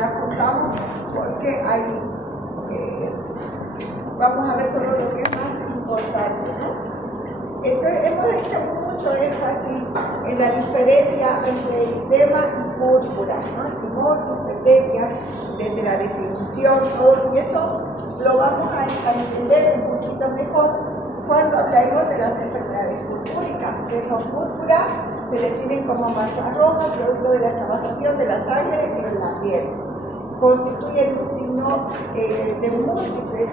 ya contamos porque hay, vamos a ver solo lo que es más importante, ¿no? Entonces, hemos hecho mucho énfasis en la diferencia entre eritema y púrpura, ¿no? Equimosis, petechia, desde la definición, todo, y eso lo vamos a entender un poquito mejor cuando hablemos de las enfermedades purpúricas, que son púrpura, se definen como manchas rojas, producto de la extravasación de la sangre en la piel. Constituyen un signo de múltiples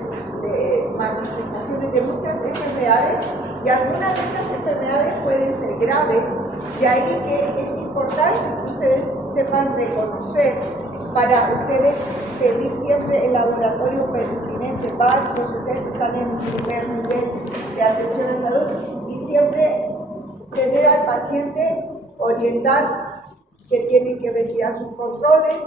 manifestaciones de muchas enfermedades, y algunas de estas enfermedades pueden ser graves, de ahí que es importante que ustedes sepan reconocer para ustedes pedir siempre el laboratorio pertinente básico, si ustedes están en un primer nivel de atención a salud, y siempre tener al paciente, orientar que tienen que venir a sus controles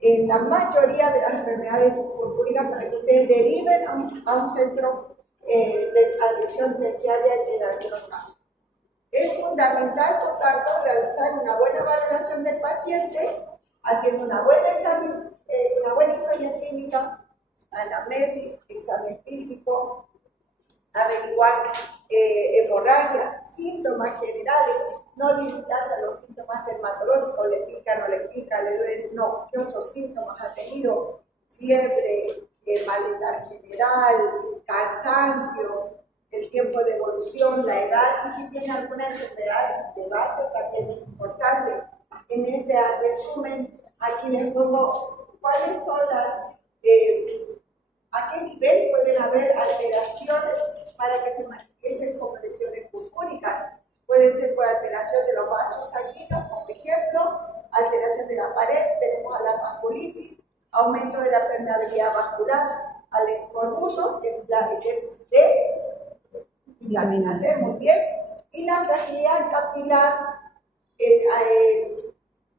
en la mayoría de las enfermedades purpúricas para que ustedes deriven a un centro de atención terciaria en algunos casos. Es fundamental, por tanto, realizar una buena valoración del paciente, haciendo una buena examen, una buena historia clínica, anamnesis, examen físico, averiguar hemorragias, síntomas generales, no limitarse a los síntomas dermatológicos, le pica, no le pica, le duele, no, ¿qué otros síntomas ha tenido? Fiebre, malestar general, cansancio, el tiempo de evolución, la edad, y si tiene alguna enfermedad de base también es importante. En este resumen, aquí les pongo cuáles son las, a qué nivel pueden haber alteraciones para que se manifiesten como lesiones purpúricas. Puede ser por alteración de los vasos sanguíneos, por ejemplo, alteración de la pared, tenemos a la vasculitis, aumento de la permeabilidad vascular, al escorbuto, que es el déficit de vitamina C, muy bien, y la fragilidad capilar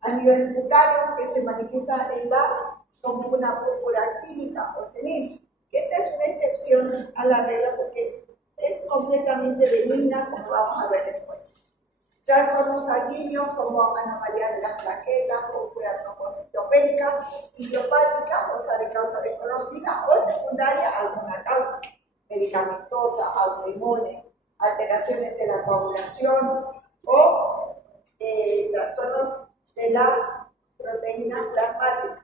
a nivel cutáneo, que se manifiesta como una púrpura actínica o senil. Esta es una excepción a la regla porque es completamente benigna, como vamos a ver después. Trastornos sanguíneos como anomalías de las plaquetas, púrpura trombocitopénica, idiopática, o sea, de causa desconocida, o secundaria a alguna causa, medicamentosa, autoinmune, alteraciones de la coagulación o trastornos de la proteínas plasmáticas.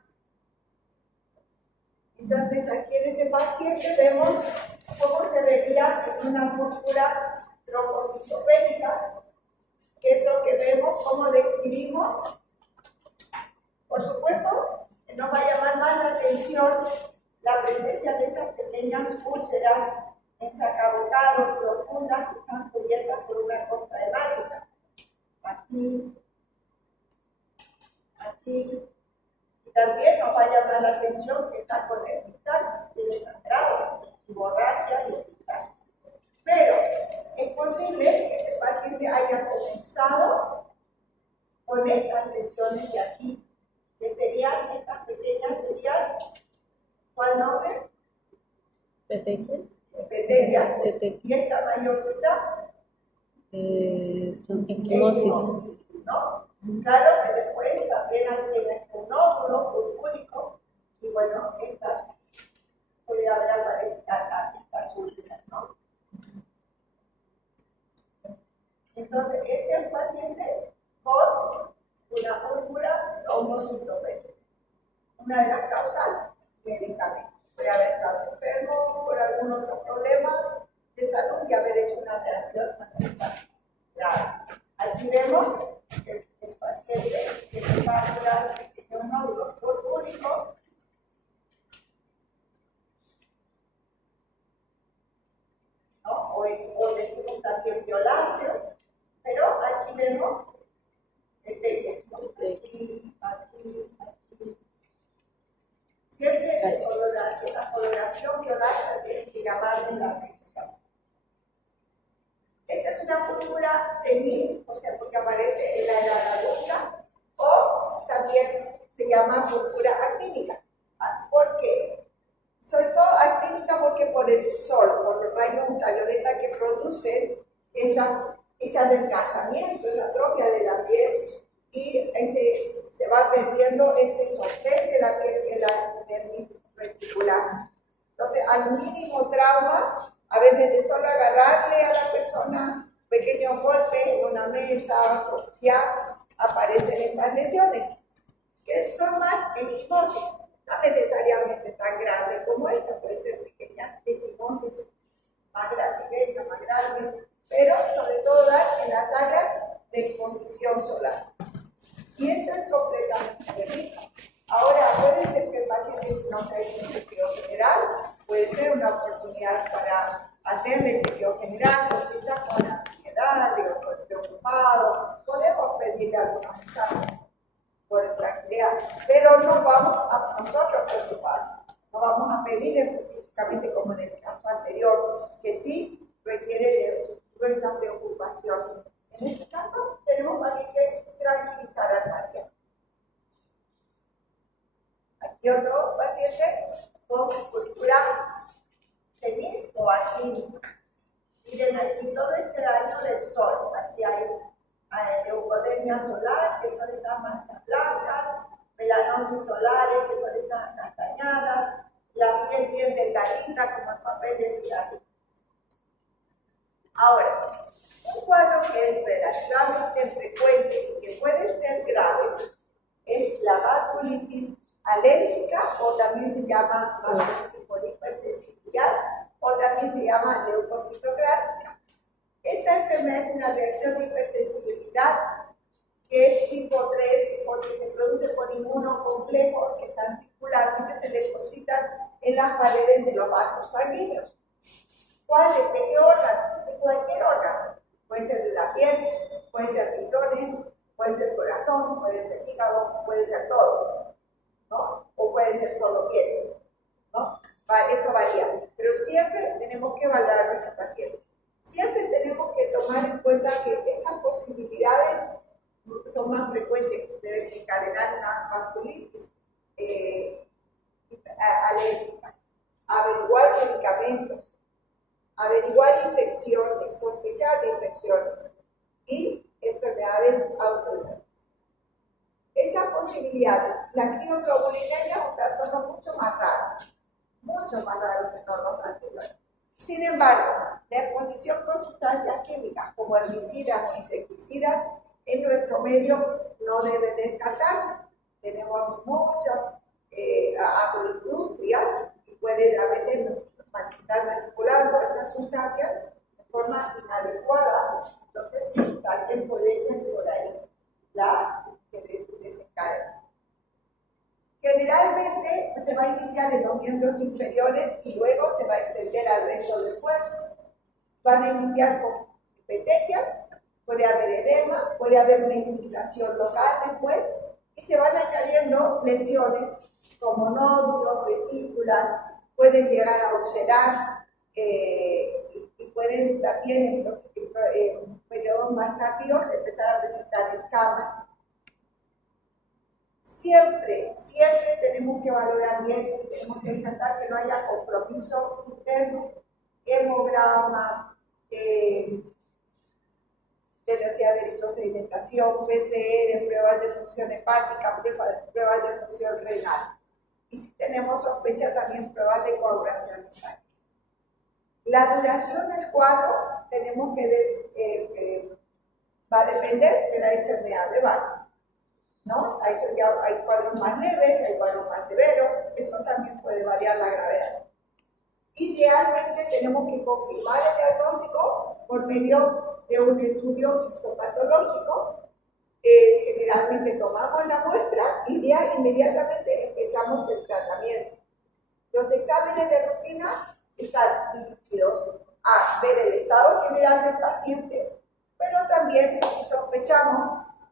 Entonces, aquí en este paciente vemos cómo se vería en una púrpura trombocitopénica, que es lo que vemos, cómo describimos. Por supuesto, nos va a llamar más la atención la presencia de estas pequeñas úlceras ensacabotadas profundas que están cubiertas por una costra hemática. Aquí, aquí. Y también nos va a llamar la atención que está con epistaxis, tiene sangrados, hemorragias y epistaxis. Pero es posible que este paciente haya comenzado con estas lesiones de aquí, que serían, estas pequeñas serían, ¿cuál nombre? Petequias. Petequias. Y esta mayorcita son equimosis, ¿no? Claro que después también hay un nódulo purpúrico, y bueno, estas puede haber aparecido estas úlceras, ¿no? Entonces, este es un paciente con una púrpura trombocitopénica. Una de las causas, medicamentos. Puede haber estado enfermo por algún otro problema de salud y haber hecho una reacción grave. Aquí vemos el paciente que se va a curar pequeños nódulos purpúricos. ¿No? O decimos también violáceos. Pero aquí vemos aquí. Siempre esa coloración violácea tiene que llamarle la atención. Esta es una púrpura senil, o sea, porque aparece en la edad adulta, o también se llama púrpura actínica. ¿Por qué? Sobre todo actínica porque por el sol, por los rayos ultravioleta que producen ese adelgazamiento, esa atrofia de la piel, y se va perdiendo ese sostén de la piel veces de solo agarrarle a la persona pequeños golpes en una mesa, ya aparecen estas lesiones, que son más equimosis, no necesariamente tan grandes como esta, puede ser pequeñas equimosis, más pequeñas, más grandes, pero sobre todo dan en las áreas de exposición solar. Y esto es completamente rico. Ahora, puede ser que el paciente, si no se ha hecho un chequeo general, puede ser una oportunidad para hacerle chequeo general, o si está con ansiedad o preocupado, podemos pedirle algunos exámenes por tranquilidad, pero no vamos a nosotros preocupar, no vamos a pedir específicamente como en el caso anterior, que sí requiere de nuestra preocupación. En este caso, tenemos más bien que tranquilizar al paciente. Aquí otro paciente con púrpura tenis o alquímica. Miren aquí todo este daño del sol. Aquí hay leucodemia solar, que son estas manchas blancas, melanosis solares, que son estas castañadas, la piel bien delgadita como el papel de cigarrillo. Ahora, un cuadro que es relativamente frecuente y que puede ser grave es la vasculitis alérgica, o también se llama vasculitis por hipersensibilidad, o también se llama leucocitoclástica. Esta enfermedad es una reacción de hipersensibilidad que es tipo 3 porque se produce por inmunocomplejos que están circulando y que se depositan en las paredes de los vasos sanguíneos. ¿Cuál? ¿De qué órgano? De cualquier órgano. Puede ser de la piel, puede ser riñones, puede ser corazón, puede ser hígado, puede ser todo, ¿no? O puede ser solo piel, ¿no? Eso varía. Pero siempre tenemos que evaluar a nuestros pacientes. Siempre tenemos que tomar en cuenta que estas posibilidades son más frecuentes de desencadenar una vasculitis alérgica. Averiguar medicamentos, averiguar infecciones, sospechar de infecciones y enfermedades autoinmunes. Estas posibilidades, la crioglobulinemia es un trastorno mucho más raro que todos los anteriores. Sin embargo, la exposición con sustancias químicas como herbicidas o insecticidas en nuestro medio no debe descartarse. Tenemos muchas agroindustrias y pueden a veces estar manipulando estas sustancias de forma inadecuada, entonces también puede ser por ahí la que desencadena. Generalmente se va a iniciar en los miembros inferiores y luego se va a extender al resto del cuerpo. Van a iniciar con petequias, puede haber edema, puede haber una infiltración local después y se van añadiendo lesiones como nódulos, vesículas, pueden llegar a ulcerar y pueden también en periodos más tardíos empezar a presentar escamas. Siempre tenemos que valorar bien y tenemos que descartar que no haya compromiso interno, hemograma, velocidad de eritrosedimentación, PCR, pruebas de función hepática, pruebas de función renal. Y si tenemos sospecha, también pruebas de coagulación en sangre. La duración del cuadro tenemos que va a depender de la enfermedad de base, ¿no? Hay cuadros más leves, hay cuadros más severos, eso también puede variar la gravedad. Idealmente tenemos que confirmar el diagnóstico por medio de un estudio histopatológico. Generalmente tomamos la muestra y ya inmediatamente empezamos el tratamiento. Los exámenes de rutina están dirigidos a ver el estado general del paciente, pero también si sospechamos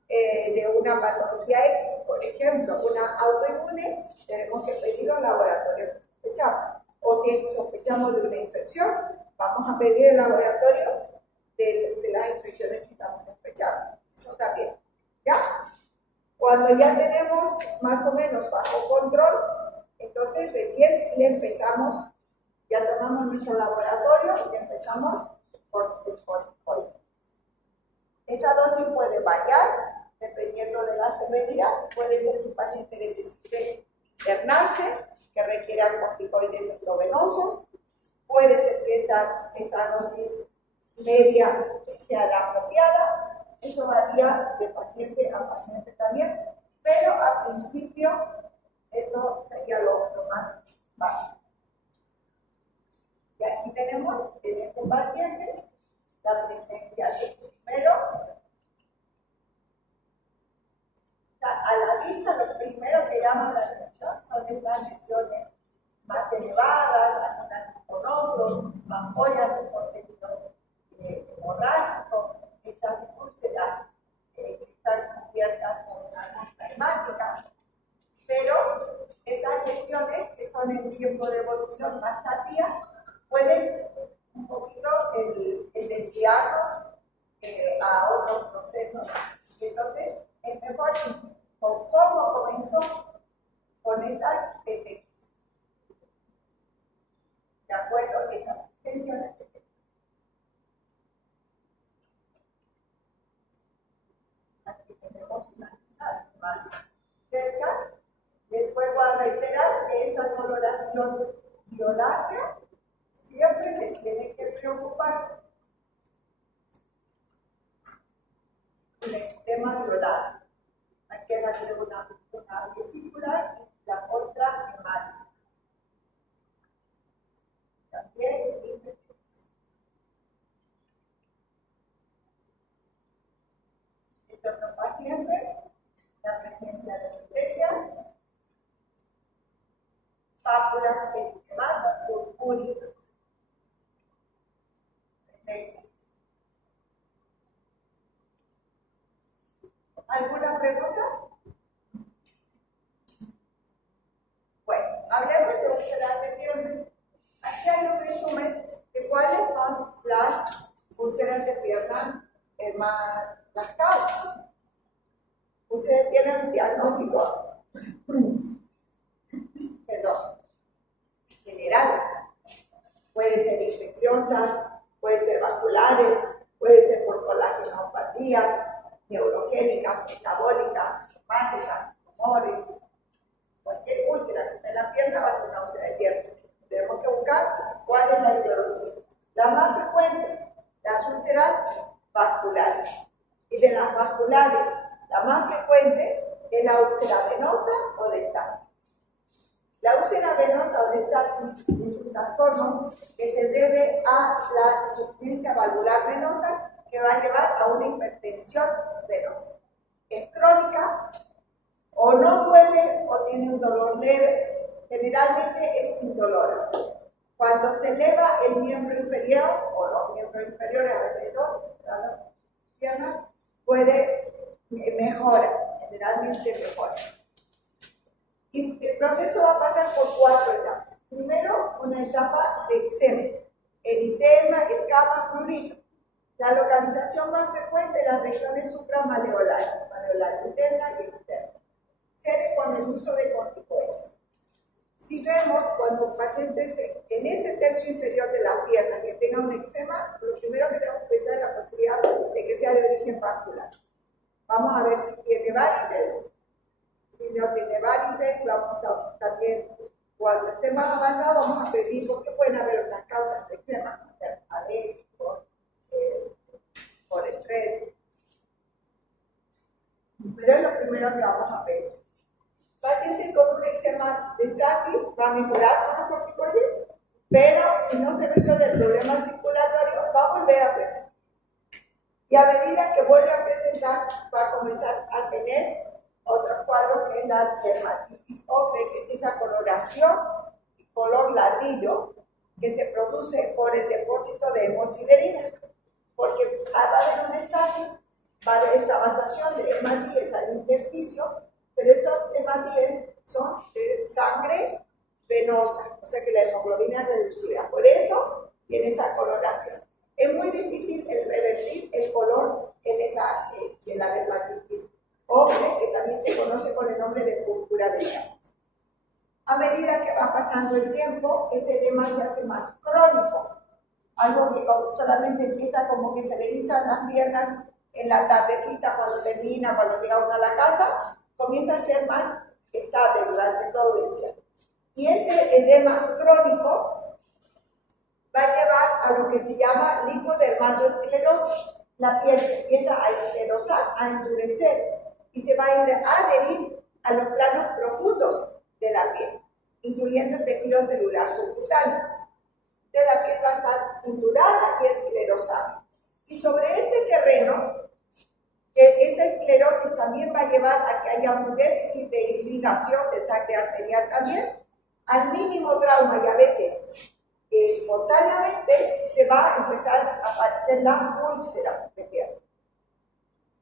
de una patología X, por ejemplo, una autoinmune, tenemos que pedir un laboratorio que sospechamos. O si sospechamos de una infección, vamos a pedir el laboratorio de las infecciones que estamos sospechando. Eso también. ¿Ya? Cuando ya tenemos más o menos bajo control, entonces recién le empezamos, ya tomamos nuestro laboratorio y empezamos por el corticoide. Esa dosis puede variar dependiendo de la severidad. Puede ser que un paciente necesite internarse, que requiera corticoides endovenosos. Puede ser que esta dosis media sea la apropiada. Eso varía de paciente a paciente también, pero al principio esto sería lo más básico. Y aquí tenemos en este paciente la presencia de primero. A la vista, lo primero que llama la atención son estas lesiones más elevadas, algunas con otros, ampollas de contenido hemorrágico, estas úlceras que están cubiertas con una muestra hemática, pero estas lesiones que son en tiempo de evolución más tardía pueden un poquito el desviarnos a otros procesos. Entonces, es mejor por cómo comenzó con estas petequias. ¿De acuerdo? Esa presencia de petequias. Aquí tenemos una lista más cerca. Les vuelvo a reiterar que esta coloración violácea siempre les tiene que preocupar. El eczema violáceo. Aquí hay una vesícula y la muestra hemática. También infecciones. Este otro paciente, la presencia de petequias, pápulas eritemato-purpúricas. ¿Alguna pregunta? Bueno, hablemos de úlceras de pierna. Aquí hay un resumen de cuáles son las úlceras de pierna, las causas. Ustedes tienen un diagnóstico general. Puede ser infecciosas, puede ser vasculares, puede ser por colagenopatías, neurogénicas, metabólicas, reumáticas, tumores. Cualquier úlcera que esté en la pierna va a ser una úlcera de pierna. Tenemos que buscar cuál es la etiología. Las más frecuentes, las úlceras vasculares. Y de las vasculares, la más frecuente es la úlcera venosa o de estasis. La úlcera venosa o de estasis es un trastorno que se debe a la insuficiencia valvular venosa que va a llevar a una hipertensión venosa. Es crónica, o no duele o tiene un dolor leve, generalmente es indolora. Cuando se eleva el miembro inferior, o los miembros inferiores, a veces dos, la pierna, mejora, generalmente mejora. Y el proceso va a pasar por 4 etapas. Primero, una etapa de eczema, eritema, escamas, prurito. La localización más frecuente en las regiones supramaleolares, maleolar interna y externa. Cede con el uso de corticoides. Si vemos cuando pacientes en ese tercio inferior de la pierna que tenga un eczema, lo primero que tenemos que pensar es la posibilidad de que sea de origen vascular. Vamos a ver si tiene varices. Si no tiene varices, vamos a también, cuando esté más avanzado, vamos a pedir porque pueden haber otras causas de eczema, alérgico, por estrés. Pero es lo primero que vamos a ver. Paciente con un eczema de estasis va a mejorar con los corticoides, pero si no se resuelve el problema circulatorio, va a volver a presentar. Y a medida que vuelve a presentar, va a comenzar a tener otro cuadro que es la dermatitis ocre, que es esa coloración y color ladrillo que se produce por el depósito de hemosiderina, porque va a haber una estasis, va a haber extravasación de hematíes al intersticio, pero esos hematíes son de sangre venosa, o sea que la hemoglobina es reducida, por eso tiene esa coloración. Es muy difícil el revertir el color en de la dermatitis ocre, que también se conoce con el nombre de púrpura de estasis. A medida que va pasando el tiempo, ese edema se hace más crónico, algo que solamente empieza como que se le hinchan las piernas en la tardecita cuando termina, cuando llega uno a la casa, comienza a ser más estable durante todo el día. Y ese edema crónico va a llevar a lo que se llama lipodermatoesclerosis. La piel se empieza a esclerosar, a endurecer y se va a adherir a los planos profundos de la piel, incluyendo el tejido celular subcutáneo. Entonces la piel va a estar indurada y esclerosada. Y sobre ese terreno, esa esclerosis también va a llevar a que haya un déficit de irrigación de sangre arterial también, al mínimo trauma y a veces espontáneamente se va a empezar a aparecer la úlcera de piel.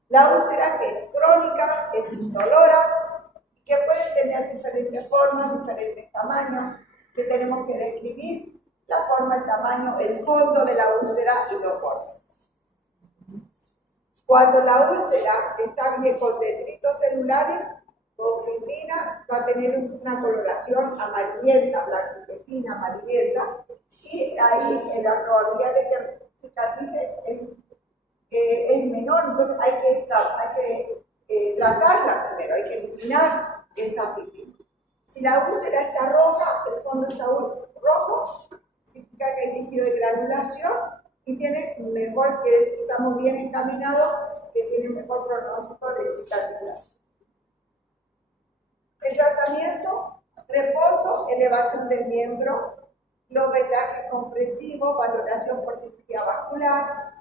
La úlcera que es crónica, es indolora y que puede tener diferentes formas, diferentes tamaños, que tenemos que describir la forma, el tamaño, el fondo de la úlcera y los bordes. Cuando la úlcera está bien con detritos celulares o fibrina, va a tener una coloración amarillenta, blanquecina, amarillenta, y ahí la probabilidad de que cicatrice es menor, entonces hay que tratarla primero, hay que eliminar esa fibrina. Si la úlcera está roja, el fondo está rojo, significa que hay tejido de granulación y tiene mejor, quiere decir que estamos bien encaminados, que tiene mejor pronóstico de cicatrización. El tratamiento, reposo, elevación del miembro, los vendajes compresivos, valoración por cirugía vascular,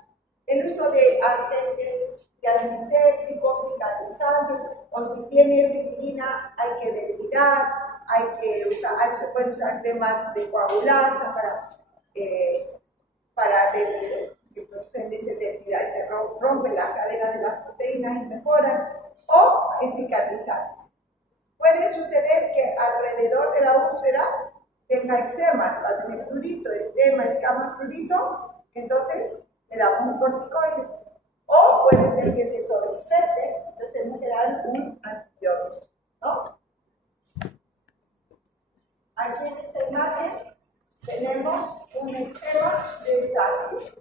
el uso de agentes de antisépticos, cicatrizantes, o si tiene fibrina hay que delinear, se pueden usar cremas de coagulasa para que producen mesetermidad y se rompen las cadenas de las proteínas y mejoran, o cicatrizantes. Puede suceder que alrededor de la úlcera tenga eczema, va a tener prurito, eritema, escamas, prurito, entonces le damos un corticoide. O puede ser que se sobreinfecte, entonces tenemos que dar un antibiótico, ¿no? Aquí en esta imagen tenemos un eczema de estasis.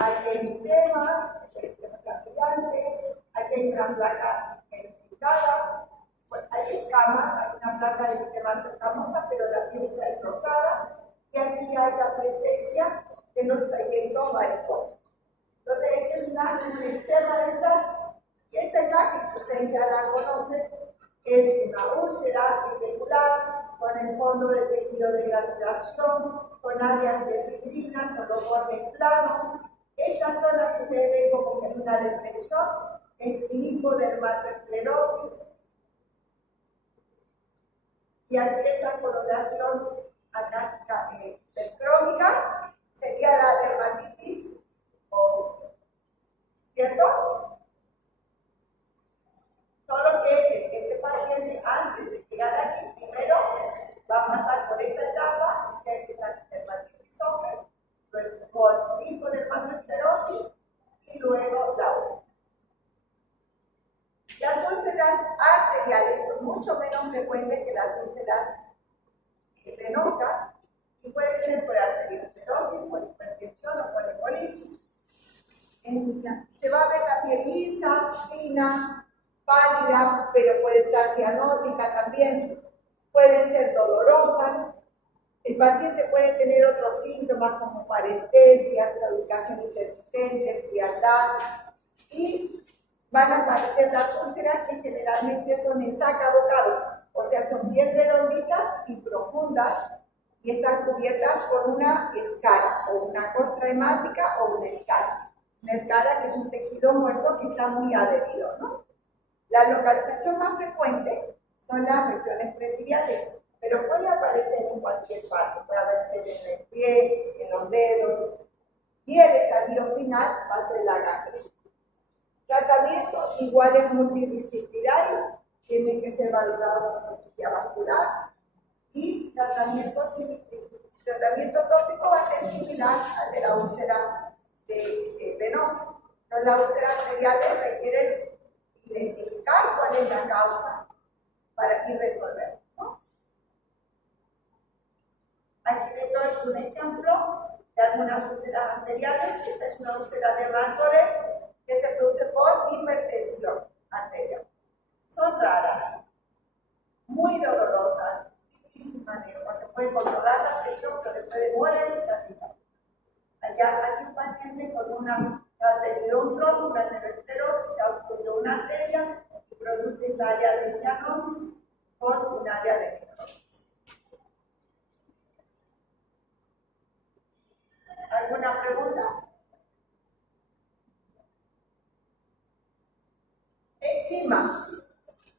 Aquí hay eczema, este eczema capillante, aquí hay una placa identificada, pues hay escamas, hay una placa de eczema escamosa, pero la piel está rosada, y aquí hay la presencia de los trayectos mariposos. Entonces, esta es un eczema de estasis. Y esta imagen que ustedes ya la conocen es una úlcera irregular con el fondo del tejido de granulación, con áreas de fibrina, con los bordes planos. Esta zona que ustedes ven como que es una depresión es lipodermatoesclerosis. Y aquí esta coloración acá crónica sería la dermatitis, ¿cierto? Solo que este paciente, antes de llegar aquí, primero va a pasar por esta etapa, que es la dermatitis hombre, luego por lipodermatoesclerosis y luego la úlcera. Las úlceras arteriales son mucho menos frecuentes que las úlceras venosas y puede ser por arteriosclerosis, por hipertensión o por embolismo. Se va a ver la piel lisa, fina, pálida, pero puede estar cianótica también. Pueden ser dolorosas. El paciente puede tener otros síntomas como parestesias, claudicación intermitente, frialdad, y van a aparecer las úlceras que generalmente son en saca bocado, o sea, son bien redonditas y profundas y están cubiertas por una escara, o una costra hemática o una escara. Una escara que es un tejido muerto que está muy adherido, ¿no? La localización más frecuente son las regiones pretibiales, pero puede aparecer en cualquier parte, puede aparecer en el pie, en los dedos, y el estadio final va a ser la gangrena. Tratamiento igual es multidisciplinario, tiene que ser valorado por cirugía vascular, y tratamiento tópico va a ser similar al de la úlcera venosa. Entonces, las úlceras arteriales requieren identificar cuál es la causa para ir resolverlo, ¿no? Aquí les doy un ejemplo de algunas úlceras arteriales. Esta es una úlcera de Rantoré que se produce por hipertensión arterial. Son raras, muy dolorosas, difícil manejo. Se puede controlar la presión, pero después demora en cicatrizar. Ya hay un paciente con ha tenido un trombo, una aterosclerosis, se ha obstruido una arteria y produce esta área de cianosis por un área de necrosis. ¿Alguna pregunta? Eczema.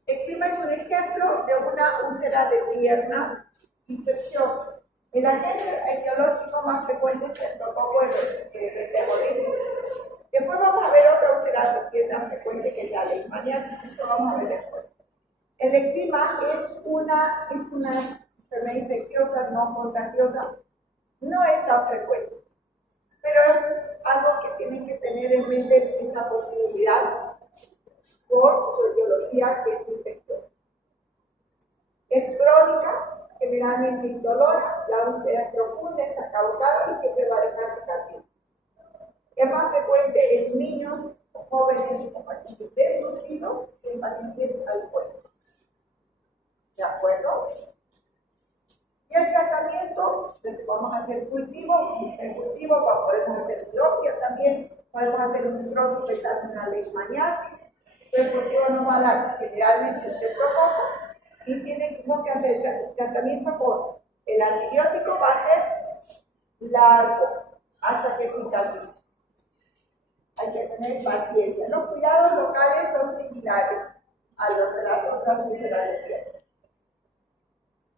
Eczema es un ejemplo de una úlcera de pierna infecciosa. El agente etiológico más frecuente es el streptococo de terrorismo. Después vamos a ver otra úlcera de pierna frecuente que es la leishmaniasis, eso vamos a ver después. El eczema es una enfermedad infecciosa no contagiosa, no es tan frecuente, pero es algo que tienen que tener en mente esta posibilidad por su etiología que es infecciosa. Es crónica, generalmente indolora, la úlcera es profunda, es acautada y siempre va a dejar cicatriz. Es más frecuente en niños o jóvenes o pacientes desnutridos que en pacientes alcohólicos. ¿De acuerdo? Y el tratamiento, vamos a hacer cultivo, podemos hacer biopsia también, podemos hacer un frodo pensando en una leishmaniasis. El cultivo no va a dar generalmente streptococo y tenemos que hacer el tratamiento con el antibiótico, va a ser largo hasta que cicatrice. Hay que tener paciencia. Los cuidados locales son similares a los de las otras úlceras de piel.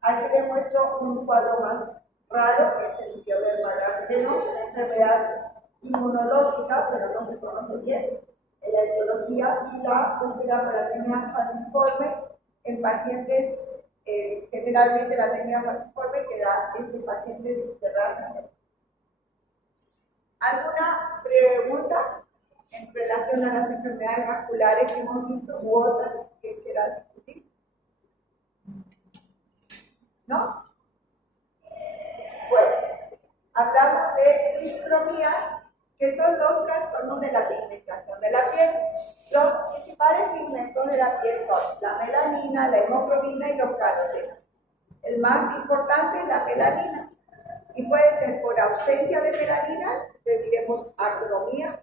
Aquí les muestro un cuadro más raro, que es el pioderma grave. Tenemos una enfermedad inmunológica, pero no se conoce bien la etiología, y la úlcera por anemia falciforme en pacientes, generalmente la anemia falciforme que da pacientes de raza negra. ¿Alguna pregunta en relación a las enfermedades vasculares que hemos visto u otras que será discutir? ¿No? Bueno, hablamos de discromías, que son los trastornos de la pigmentación de la piel. Los principales pigmentos de la piel son la melanina, la hemoglobina y los carotenos. El más importante es la melanina, y puede ser por ausencia de melanina, le diremos acromía,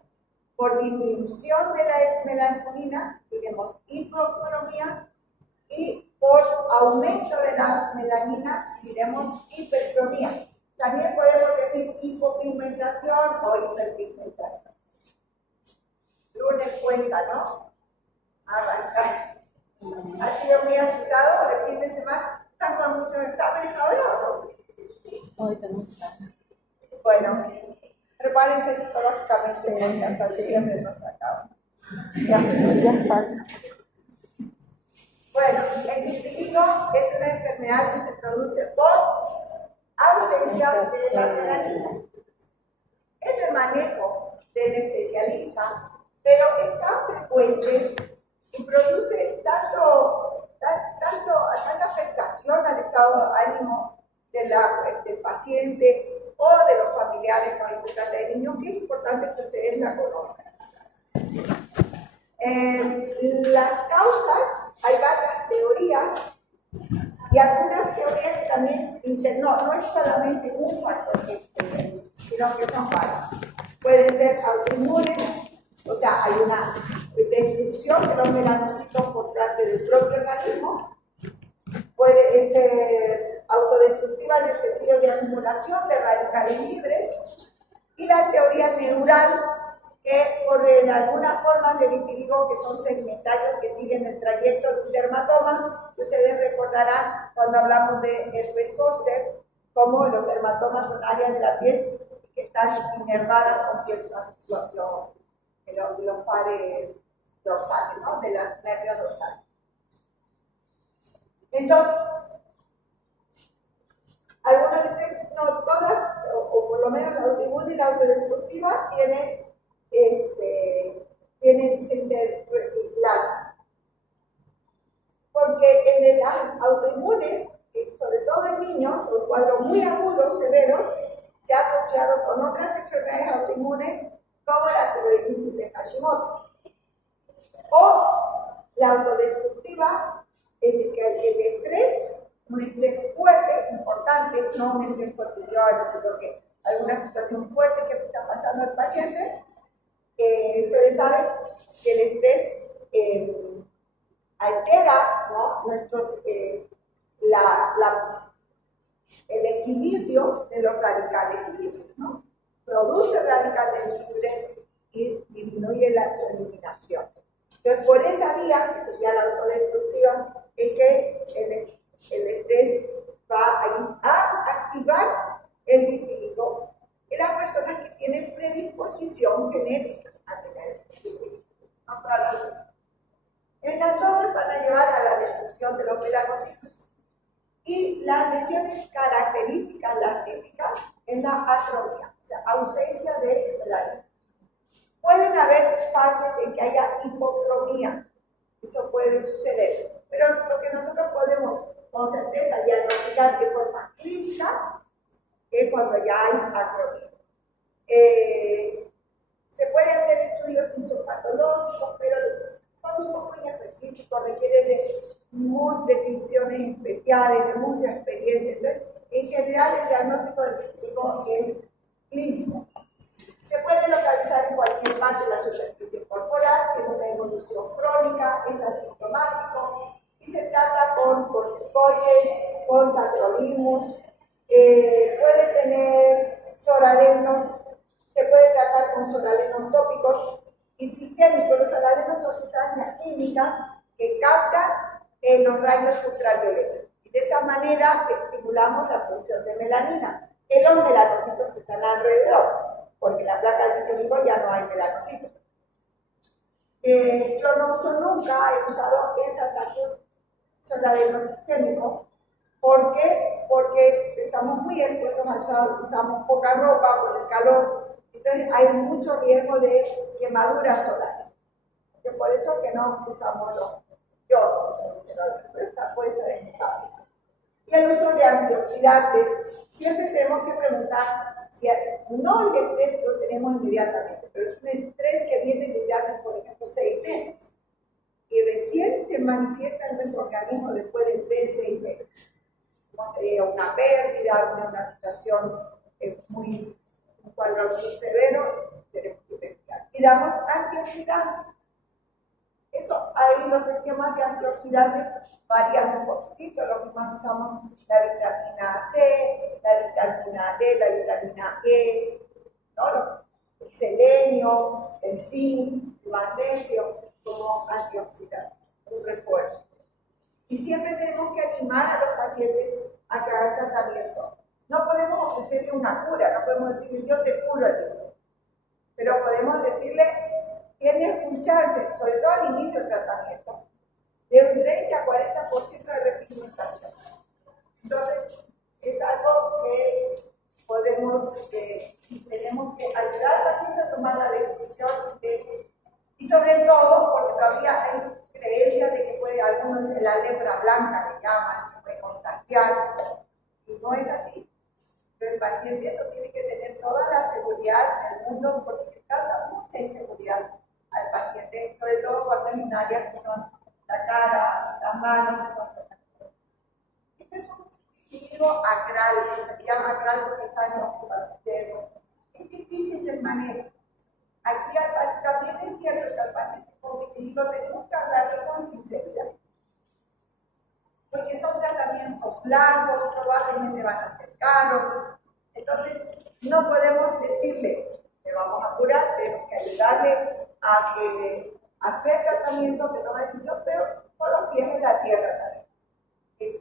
por disminución de la melanina, diremos hipocromía, y por aumento de la melanina, diremos hipercromía. También podemos decir hipopigmentación o hiperpigmentación. Lunes cuenta, ¿no? Arrancar. ¿Ha sido muy agitado el fin de semana? ¿Están con muchos exámenes ahora o no? Hoy tenemos examen. Bueno, prepárense psicológicamente porque hasta diciembre no se acaba. Ya falta. Bueno, el vitiligo es una enfermedad que se produce por ausencia de la melanina. Es el manejo del especialista, pero es tan frecuente y produce tanta afectación al estado de ánimo del paciente o de los familiares cuando se trata de niños, que es importante que ustedes la conozcan. Las causas, hay varias teorías, y algunas teorías que también dicen, no es solamente un factor sino que son varios. Puede ser autoinmune, o sea, hay una destrucción de los melanocitos por parte del propio organismo. Puede ser autodestructiva en el sentido de acumulación de radicales libres. Y la teoría neural, que por algunas formas de vitiligo que son segmentarios, que siguen el trayecto de un dermatoma, que ustedes recordarán cuando hablamos de herpes zóster, como los dermatomas son áreas de la piel que están inervadas con los pares dorsales, ¿no? De las nervios dorsales. Entonces, algunos dicen, no, todas, o por lo menos la autoinmune y la autodestructiva se interlazan. Porque en las autoinmunes, sobre todo en niños, o cuadros muy agudos, severos, se ha asociado con otras enfermedades autoinmunes como la tiroiditis de Hashimoto. O la autodestructiva, el estrés, un estrés fuerte, importante, no un estrés cotidiano, sino que alguna situación fuerte que está pasando al paciente. Ustedes saben que el estrés altera, ¿no?, el equilibrio de los radicales libres, ¿no? Produce radicales libres y disminuye su eliminación. Entonces, por esa vía, que sería la autodestructiva, es que el estrés va a activar el vitiligo en las personas que tienen predisposición genética a tener vitiligo, no para la luz. Todas van a llevar a la destrucción de los melanocitos. Y las lesiones características, las típicas, es la acromia, o sea, ausencia de melanina. Pueden haber fases en que haya hipocromía, eso puede suceder, pero lo que nosotros podemos con certeza diagnosticar de forma clínica es cuando ya hay acromia. Se pueden hacer estudios histopatológicos, pero son un poco inespecíficos, requieren de tinciones especiales, de mucha experiencia. Entonces, en general, el diagnóstico del vitiligo es clínico. Se puede localizar en cualquier parte de la superficie corporal, tiene una evolución crónica, es asintomático y se trata con corticoides, con tacrolimus, puede tener soralenos, se puede tratar con soralenos tópicos y sistémicos. Los soralenos son sustancias químicas que captan los rayos ultravioletas y de esta manera estimulamos la producción de melanina en los melanocitos que están alrededor, porque en la placa del vitiligo ya no hay melanocitos. Yo no uso nunca, he usado esa táctica solareno sistémico. ¿Por qué? Porque estamos muy expuestos al sol, usamos poca ropa por el calor, entonces hay mucho riesgo de quemaduras solares. Es por eso que no usamos yo no uso lucerador, pero esta puede estar en práctica. Y el uso de antioxidantes, siempre tenemos que preguntar si no el estrés lo tenemos inmediatamente, pero es un estrés que viene desde hace, por ejemplo, 6 meses y recién se manifiesta en nuestro organismo después de 3-6 meses. Como una pérdida, una situación un cuadro muy severo, tenemos que investigar. Y damos antioxidantes. Eso, ahí los esquemas de antioxidantes varían un poquitito, lo que más usamos la vitamina C, la vitamina D, la vitamina E, ¿no? El selenio, el zinc, el magnesio como antioxidantes, un refuerzo. Y siempre tenemos que animar a los pacientes a que hagan tratamiento. No podemos ofrecerle una cura, no podemos decirle yo te curo el dolor, pero podemos decirle tienes un chance, sobre todo al inicio del tratamiento, de un 30 a 40% de repigmentación. Entonces, es algo que tenemos que ayudar al paciente a tomar la decisión y sobre todo, porque todavía hay creencias de que puede, algunos de la lepra blanca le llaman, que puede contagiar, y no es así. Entonces, el paciente eso tiene que tener toda la seguridad del mundo, porque causa mucha inseguridad al paciente, sobre todo cuando hay áreas que son la cara, las manos, que son protectoras. Este es un vitiligo acral, se llama acral porque está en los dedos. Es difícil el manejo. Aquí también es cierto que al paciente con vitiligo tenemos que hablarle con sinceridad, porque son tratamientos largos, probablemente van a ser caros. Entonces, no podemos decirle, te vamos a curar, tenemos que ayudarle a hacer tratamiento, que tome decisión, pero con los pies en la tierra también.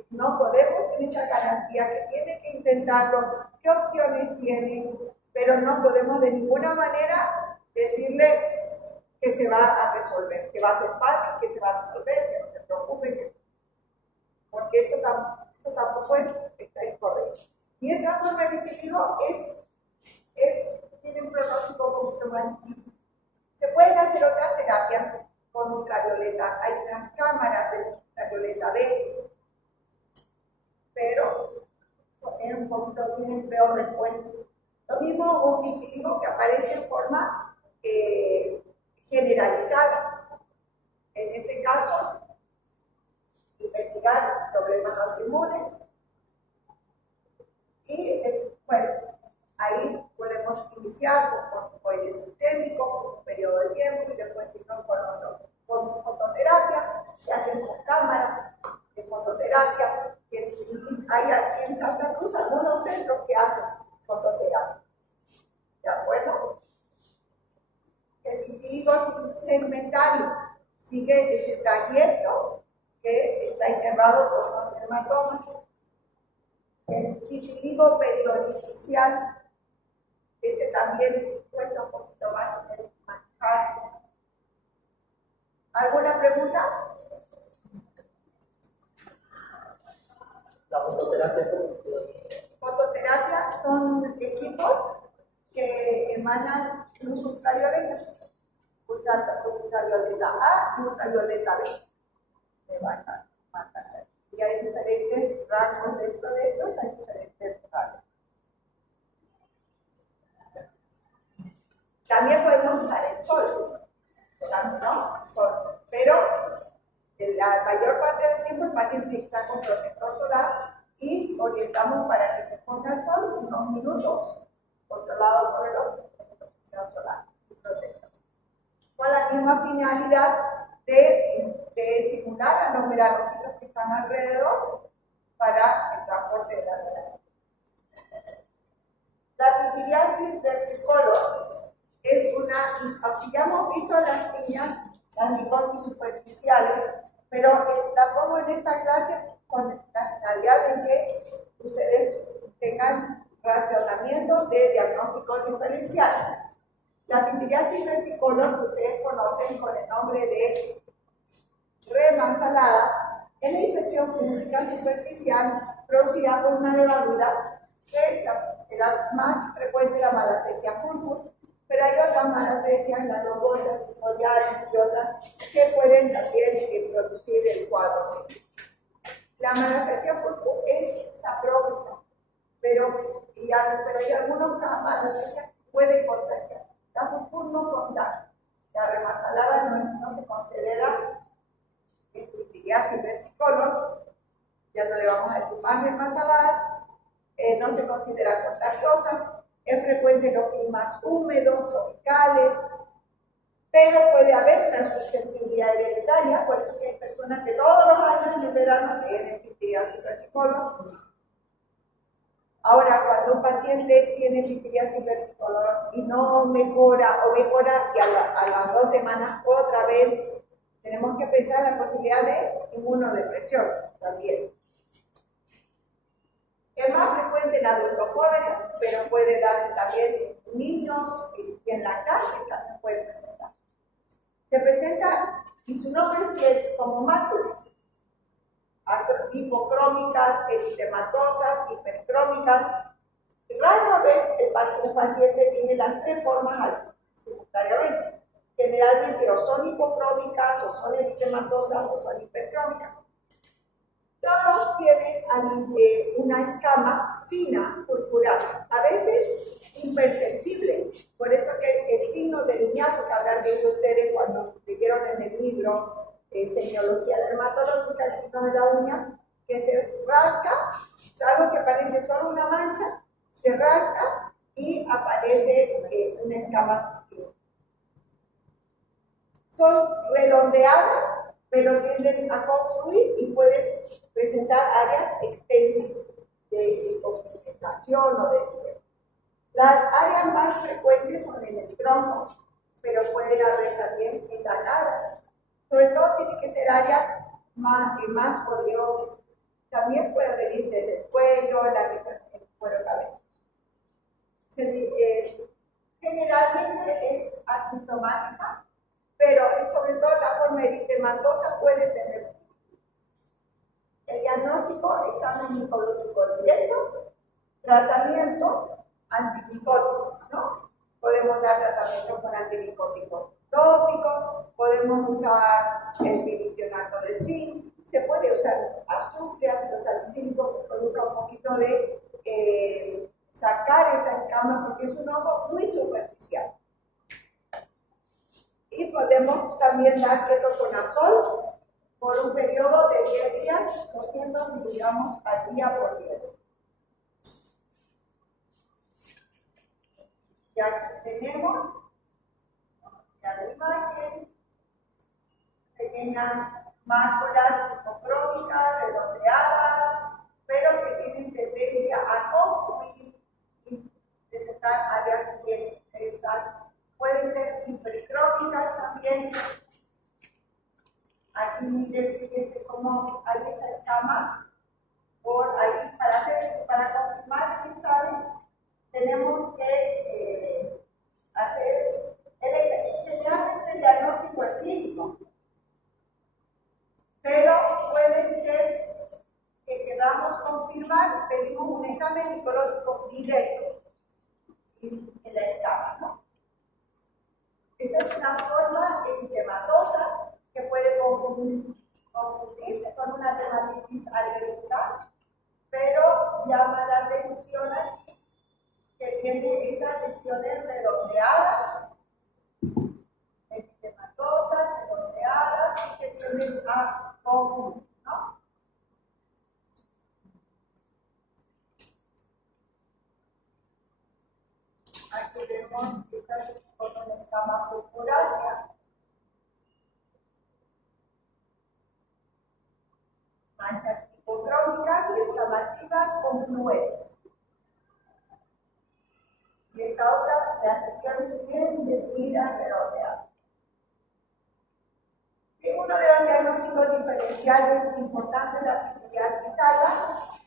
No podemos tener esa garantía, que tiene que intentarlo, qué opciones tiene, pero no podemos de ninguna manera decirle que se va a resolver, que va a ser fácil, que se va a resolver, que no se preocupe, porque eso tampoco está incorrecto. Y esta forma de vitiligo tiene un pronóstico un poquito más difícil. Se pueden hacer otras terapias con ultravioleta. Hay unas cámaras de ultravioleta B, pero es un poquito, tienen peor respuesta. Lo mismo un vitiligo que aparece en forma generalizada. En ese caso, investigar problemas autoinmunes y, bueno, ahí inicial con corticoide sistémico por un periodo de tiempo y después signo con fototerapia, se hacen con cámaras de fototerapia. Y hay aquí en Santa Cruz algunos centros que hacen fototerapia. ¿De acuerdo? El vitiligo segmentario sigue ese trayecto que está inervado por los dermatomas. El vitiligo periorificial, ese también cuesta un poquito más el manejar. ¿Alguna pregunta? ¿La fototerapia cómo se llama? Fototerapia son equipos que emanan luz ultravioleta, ultravioleta A y ultravioleta B. Y hay diferentes rangos dentro de estos, hay diferentes rangos. También podemos usar el sol, ¿no? Sol. Pero la mayor parte del tiempo el paciente está con protector solar y orientamos para que se ponga el sol unos minutos, controlado por el protección solar. Con la misma finalidad de estimular a los melanocitos que están alrededor para el transporte de la melanina. La pitiriasis versicolor es una, ya hemos visto en las niñas, las micosis superficiales, pero la pongo en esta clase con la finalidad de que ustedes tengan racionamiento de diagnósticos diferenciales. La pitiriasis versicolor, que ustedes conocen con el nombre de rema salada, es la infección fúngica superficial producida por una levadura que la más frecuente, la Malassezia furfur, pero hay otras Malassezia, las lobosas, collares y otras que pueden también producir el cuadro. La Malassezia furfur es saprófica, pero hay algunos Malassezia que pueden contagiar. La furfur no contagia. La rema salada no se considera pitiriasis versicolor, ya no le vamos a decir más rema salada, no se considera contagiosa, es frecuente en los climas húmedos, tropicales, pero puede haber una susceptibilidad hereditaria, por eso que hay personas que todos los años en el verano tienen pitiriasis versicolor. Ahora, cuando un paciente tiene pitiriasis versicolor y no mejora o mejora y a las 2 semanas otra vez, tenemos que pensar en la posibilidad de inmunodepresión también. Es más frecuente en adultos jóvenes, pero puede darse también en niños y en lactantes también puede presentar. Se presenta, y su nombre es como máculas, hipocrómicas, eritematosas, hipercrómicas. Rara vez el paciente tiene las 3 formas simultáneamente. Generalmente o son hipocrómicas, o son eritematosas, o son hipercrómicas. Todos tienen una escama fina, furfurosa, a veces imperceptible. Por eso que el signo del uñazo que habrán visto ustedes cuando leyeron en el libro Semiología Dermatológica, el signo de la uña, que se rasca, algo que parece solo una mancha, se rasca y aparece una escama fina. Son redondeadas, pero tienden a confluir y pueden presentar áreas extensas de pigmentación o de nivel. Las áreas más frecuentes son en el tronco, pero pueden haber también en la cara. Sobre todo tienen que ser áreas más oleosas. También puede venir desde el cuello, el cuero cabelludo. Generalmente es asintomática, pero sobre todo la forma eritematosa puede tener. El diagnóstico, examen micológico directo, tratamiento, antimicóticos, ¿no? Podemos dar tratamiento con antimicóticos tópicos, podemos usar el piritionato de zinc, se puede usar azufre, ácido salicílico que produzca un poquito de sacar esa escama porque es un hongo muy superficial. Y podemos también dar ketoconazol por un periodo de 10 días, 200 miligramos al día por día. Y aquí tenemos la imagen, pequeñas máculas hipocrómicas, redondeadas, pero que tienen tendencia a confluir y presentar áreas bien extensas. Pueden ser hipercrómicas también. Aquí miren, fíjense cómo hay esta escama por ahí. Para confirmar, quién sabe, tenemos que hacer generalmente el diagnóstico es clínico, pero puede ser que queramos confirmar, pedimos un examen ginecológico directo en la escama, ¿no? Esta es una forma eritematosa que puede confundirse con una dermatitis alérgica, pero llama la atención aquí que tiene estas lesiones redondeadas, eritematosas, redondeadas, y que tienden a confundir, ¿no? Aquí vemos que está con una escama purpurácea. Manchas hipocrómicas, escamativas, confluentes. Y esta otra, las lesiones bien definidas, redondeadas. Uno de los diagnósticos diferenciales importantes de la pitidiasis ala,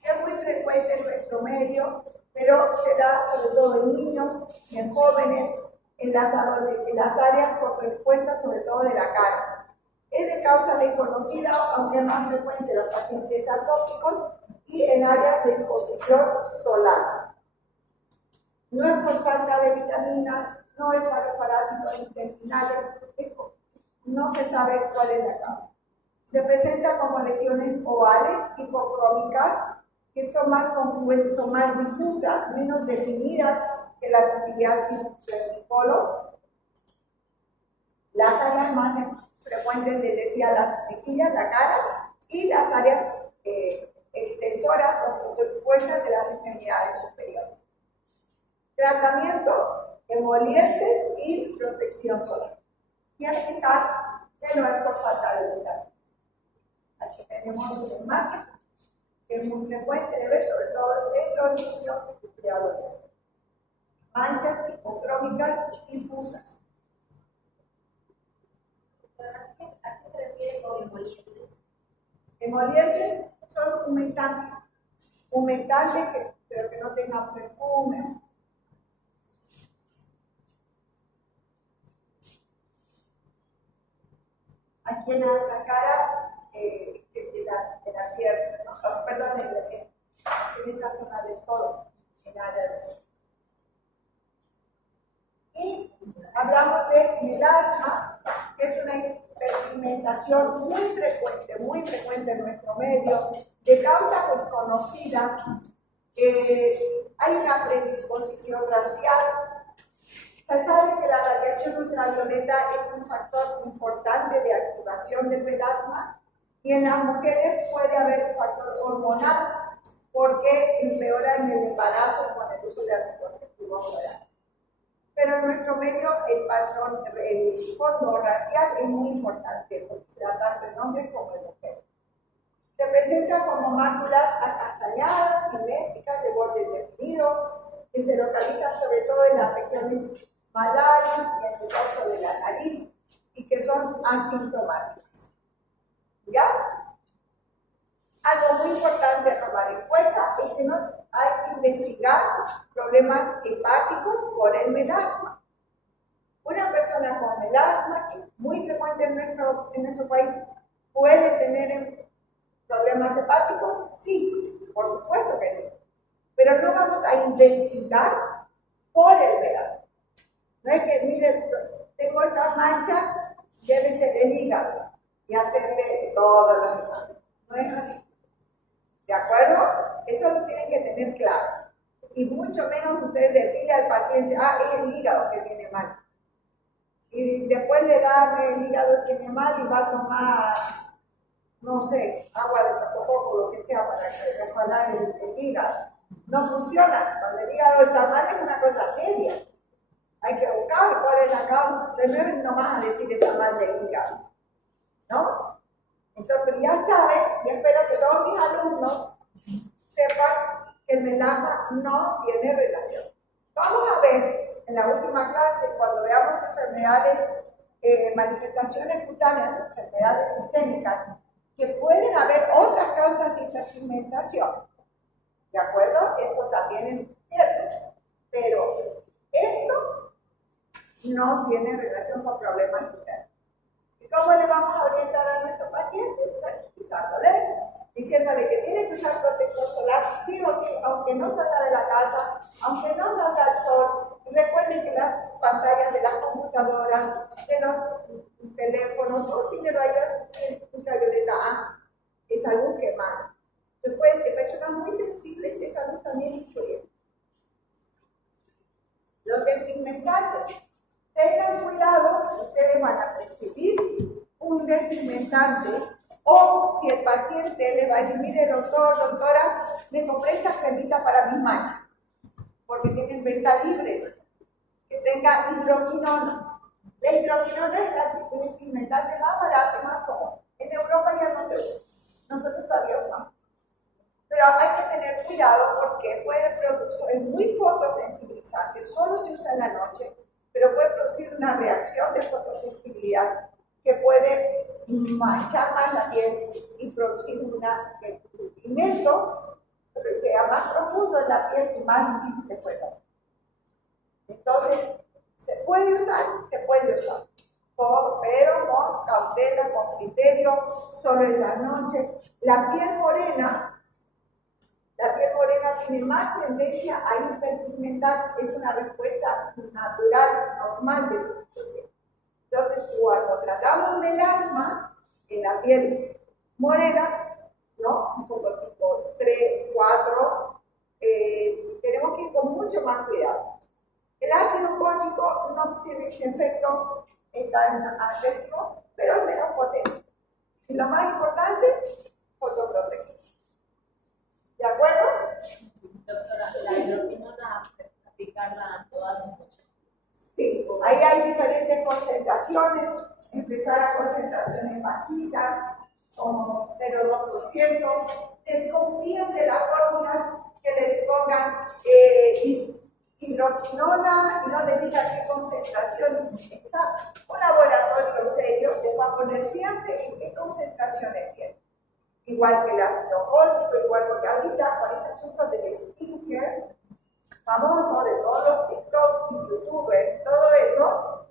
que es muy frecuente en nuestro medio, pero se da sobre todo en niños y en jóvenes, en las áreas fotoexpuestas, sobre todo de la cara. Es de causa desconocida, aunque es más frecuente en los pacientes atópicos y en áreas de exposición solar. No es por falta de vitaminas, no es para parásitos intestinales, no se sabe cuál es la causa. Se presenta como lesiones ovales hipocrómicas, que son más confluentes, son más difusas, menos definidas que la pitidiasis versicolor. Las áreas más frecuentes les decía las mejillas, la cara, y las áreas extensoras o fotoexpuestas de las extremidades superiores. Tratamiento, emolientes y protección solar. Y explicar que no es por falta de vitaminas. Aquí tenemos una imagen que es muy frecuente de ver, sobre todo en los niños y adolescentes. Manchas hipocrómicas difusas. ¿A qué se refiere con emolientes? Emolientes son humectantes. Humectantes, pero que no tengan perfumes. Aquí en la cara de la pierna, ¿no? Perdón, en esta zona del codo, en área de... Y hablamos de melasma, que es una hiperpigmentación muy frecuente en nuestro medio, de causa desconocida. Hay una predisposición racial. Se sabe que la radiación ultravioleta es un factor importante de activación del melasma y en las mujeres puede haber un factor hormonal porque empeora en el embarazo con el uso de anticonceptivos orales. Pero en nuestro medio el fondo racial es muy importante porque se da tanto en hombres como en mujeres. Se presenta como máculas acastañadas, simétricas, de bordes definidos, que se localizan sobre todo en las regiones malares y en el dorso de la nariz y que son asintomáticas. ¿Ya? Algo muy importante a tomar en cuenta es que no hay que investigar problemas hepáticos por el melasma. Una persona con melasma, que es muy frecuente en nuestro país, ¿puede tener problemas hepáticos? Sí, por supuesto que sí. Pero no vamos a investigar por el melasma. No es que, miren, tengo estas manchas, debe ser el hígado y hacerle todos los exámenes. No es así. ¿De acuerdo? Eso lo tienen que tener claro. Y mucho menos ustedes decirle al paciente, es el hígado que tiene mal. Y después le dan el hígado que tiene mal y va a tomar, no sé, agua de tocotoco o lo que sea para mejorar el hígado. No funciona. Cuando el hígado está mal es una cosa seria. Hay que buscar cuál es la causa. Usted no es nomás a decir está mal del hígado, ¿no? Entonces, pero ya saben, y espero que todos mis alumnos sepan que el melasma no tiene relación. Vamos a ver en la última clase, cuando veamos enfermedades, manifestaciones cutáneas, enfermedades sistémicas, que pueden haber otras causas de hiperpigmentación. ¿De acuerdo? Eso también es cierto. Pero esto no tiene relación con problemas internos. ¿Y cómo le vamos a orientar a nuestro paciente? Tranquilizándole, diciéndole que tiene que usar protector solar sí o sí, aunque no salga de la casa, aunque no salga al sol. Y recuerden que las pantallas de las computadoras, de los teléfonos, todo tiene rayos ultravioleta A, es algo que mata. Después, de personas muy sensibles, esa luz también influye. Los despigmentantes, tengan cuidado si ustedes van a prescribir un despigmentante o si el paciente le va a decir, mire doctor, doctora, me compré esta cremita para mis manchas, porque tienen venta libre, que tenga hidroquinona. La hidroquinona es el despigmentante más barato y más común. En Europa ya no se usa, nosotros todavía usamos. Pero hay que tener cuidado porque puede producir, es muy fotosensibilizante, solo se usa en la noche, pero puede producir una reacción de fotosensibilidad que puede manchar más la piel y producir que el pigmento sea más profundo en la piel y más difícil de cuidar. Entonces, se puede usar, pero con cautela, con criterio, solo en las noches. La piel morena tiene más tendencia a hiperpigmentar, es una respuesta natural, normal de su piel. Entonces, cuando tratamos melasma en la piel morena, ¿no? Un fototipo 3, 4, tenemos que ir con mucho más cuidado. El ácido cónico no tiene ese efecto tan agresivo, pero es menos potente. Y lo más importante, fotoprotección. ¿De acuerdo? Doctora, la hidroquinona, aplicarla todas las noches. Sí, ahí hay diferentes concentraciones, empezar a concentraciones bajitas, como 0,2%. Desconfíen de las fórmulas que les pongan hidroquinona y no les digan qué concentración está. Un laboratorio serio les va a poner siempre en qué concentraciones tiene. Igual que el ácido fólico, igual porque ahorita con ese asunto del skincare famoso de todos los TikTok y YouTubers, todo eso,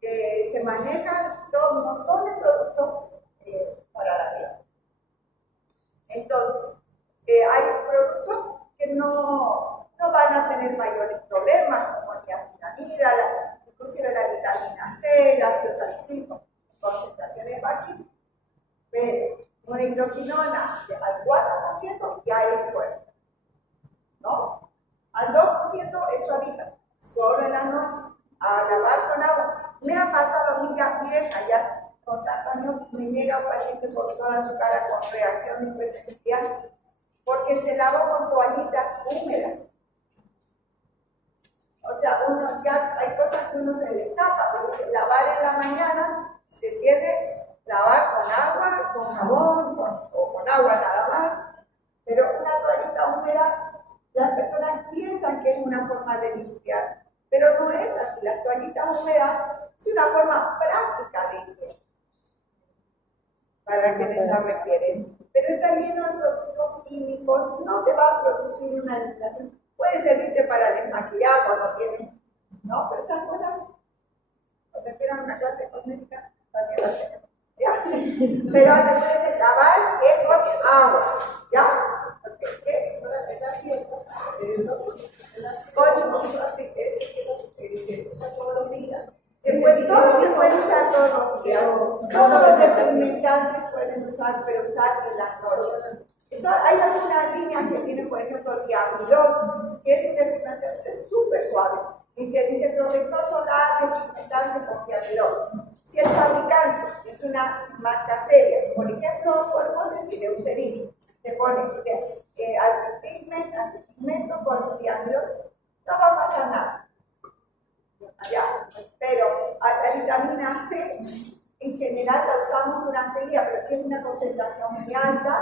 se manejan todo un montón de productos para la piel. Entonces, hay productos que no van a tener mayores problemas, como niacinamida, inclusive la vitamina C, el ácido salicílico, concentraciones bajitas, pero una hidroquinona al 4% ya es fuerte, ¿no? Al 2% es suavita, solo en las noches, a lavar con agua. Me ha pasado a mí ya vieja, ya con tantos años, me llega un paciente con toda su cara con reacción de hipersensibilidad, porque se lavó con toallitas húmedas. O sea, hay cosas que uno se le tapa, pero lavar en la mañana se tiene lavar con agua, con jabón, o con agua nada más, pero una toallita húmeda, las personas piensan que es una forma de limpiar, pero no es así. Las toallitas húmedas es una forma práctica de higiene para quienes la requieren, pero está lleno de productos químicos, no te va a producir una irritación. Puede servirte para desmaquillar cuando tienes, ¿no? Pero esas cosas, cuando quieran una clase de cosmética, también las tenemos. ¿Ya? Pero se puede lavar con agua, ¿ya? Porque ¿qué? Es la cierto. Así es, se usa todos los días. Todo se puede usar todos los días. Todos los despigmentantes pueden usar, pero usar en las noches. Hay algunas líneas que tienen, por ejemplo, diamilol, que es un despigmentante súper suave, y que dice protector solar despigmentante con diamilol. Si el fabricante es una marca seria, por ejemplo, podemos decir Eucerin, te pone antipigmento con diamilol, no va a pasar nada. Ya. general la usamos durante el día, pero si es una concentración muy alta,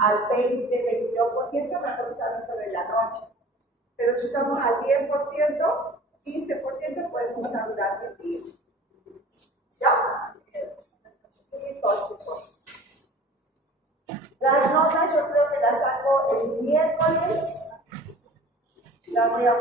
al 20-22%, mejor usarlo sobre la noche. Pero si usamos al 10%, 15% podemos usar durante el día. ¿Ya? Listo, chicos. Las notas yo creo que las saco el miércoles. Las voy a